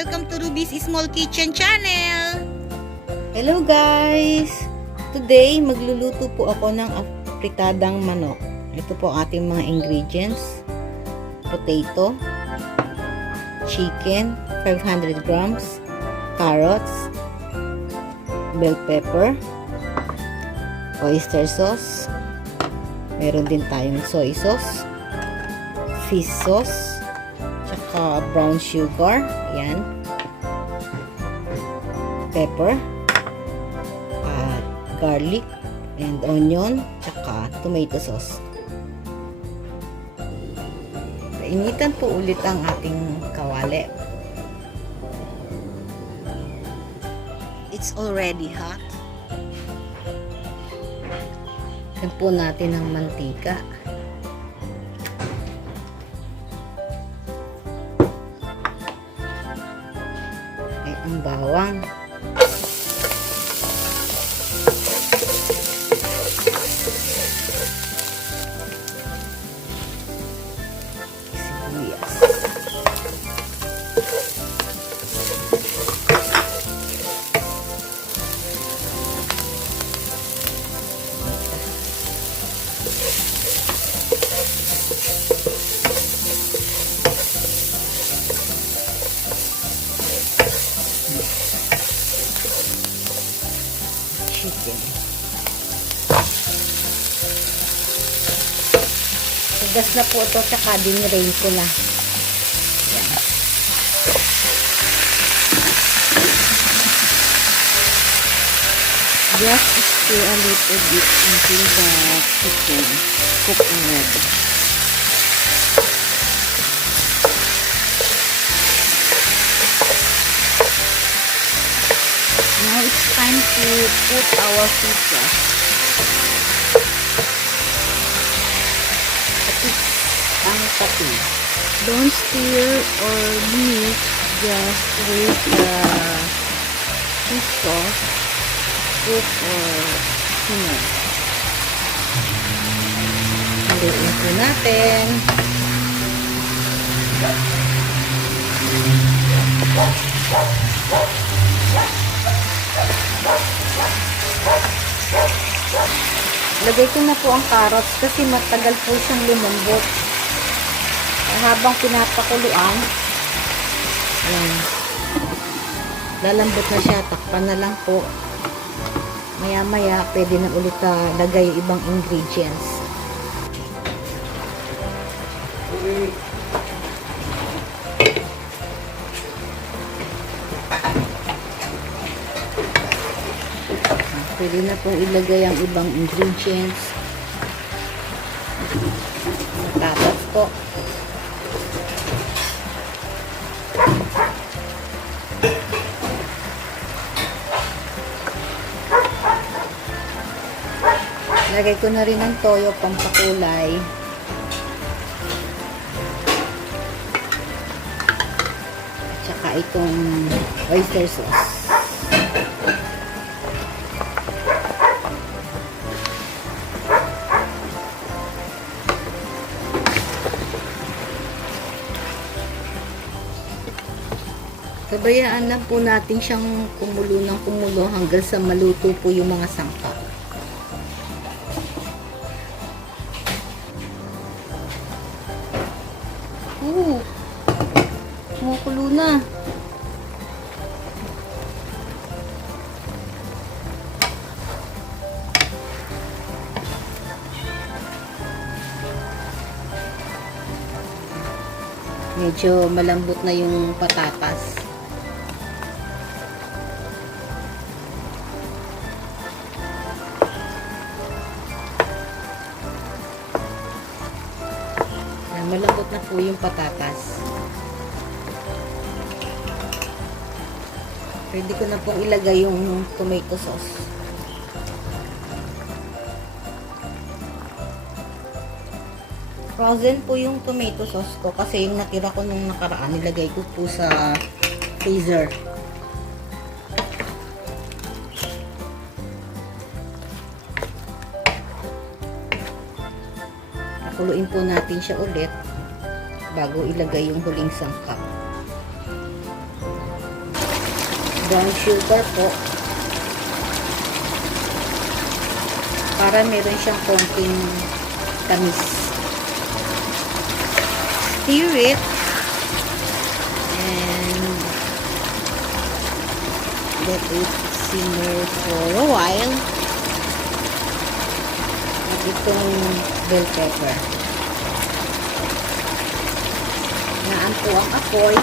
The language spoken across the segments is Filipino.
Welcome to Ruby's Small Kitchen Channel! Hello guys! Today, magluluto po ako ng apritadang manok. Ito po ang ating mga ingredients. Potato, chicken, 500 grams, carrots, bell pepper, oyster sauce, meron din tayong soy sauce, fish sauce, tsaka brown sugar, ayan, pepper, garlic and onion, tsaka tomato sauce. Painitan po ulit ang ating kawali. It's already hot. Lagyan po natin ng mantika. Ay, ang bawang. Sibuyas. Chicken. Tugas na po ito, tsaka dinirain ko na. Yan. Just stir a little bit until the chicken cook already. Now it's time to put our fish sauce. Ang pati. Don't stir or mix, just wait the fish sauce cook or simmer. Haluin po natin. Lagay ko na po ang carrots kasi matagal po siyang lumambot. Habang pinapakuluan, ayan, lalambot na siya. Takpan na lang po. Maya maya pwede na ulit lagay yung ibang ingredients. Pwede na pong ilagay ang ibang ingredients. Patatas po. Lagay ko na rin ang toyo pampakulay. At saka itong oyster sauce. Pabayaan lang po natin siyang kumulo ng kumulo hanggang sa maluto po yung mga sangkap. Kumukulo na. Medyo malambot na yung patatas. Malambot na po yung patatas. Pwede ko na pong ilagay yung tomato sauce. Frozen po yung tomato sauce ko kasi yung natira ko nung nakaraan, nilagay ko po sa freezer. Pakuluin po natin siya ulit bago ilagay yung huling sangkap. brown sugar po. Para meron siyang konting tamis. Stir it. And let it simmer for a while. At itong bell pepper. Naan po ang apoy.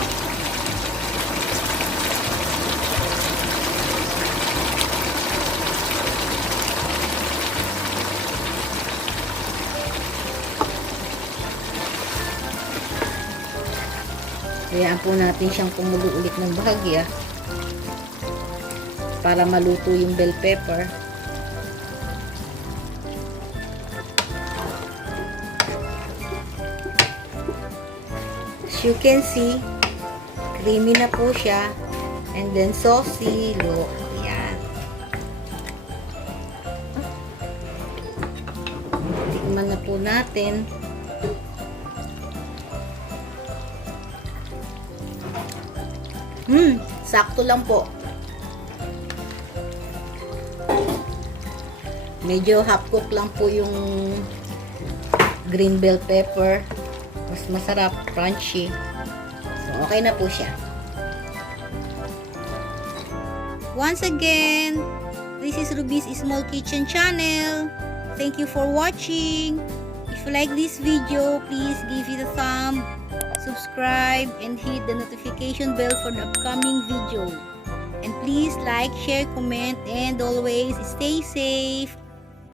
Hayaan po natin siyang kumulo ulit ng bahagya para maluto yung bell pepper. As you can see, creamy na po siya. And then saucy. Look. Ayan. Tikman na po natin. Sakto lang po. Medyo half cook lang po yung green bell pepper. Mas masarap, crunchy. So, okay na po siya. Once again, this is Ruby's Small Kitchen Channel. Thank you for watching. If you like this video, please give it a thumb, subscribe, and hit the notification bell for the upcoming video. And please like, share, comment, and always stay safe.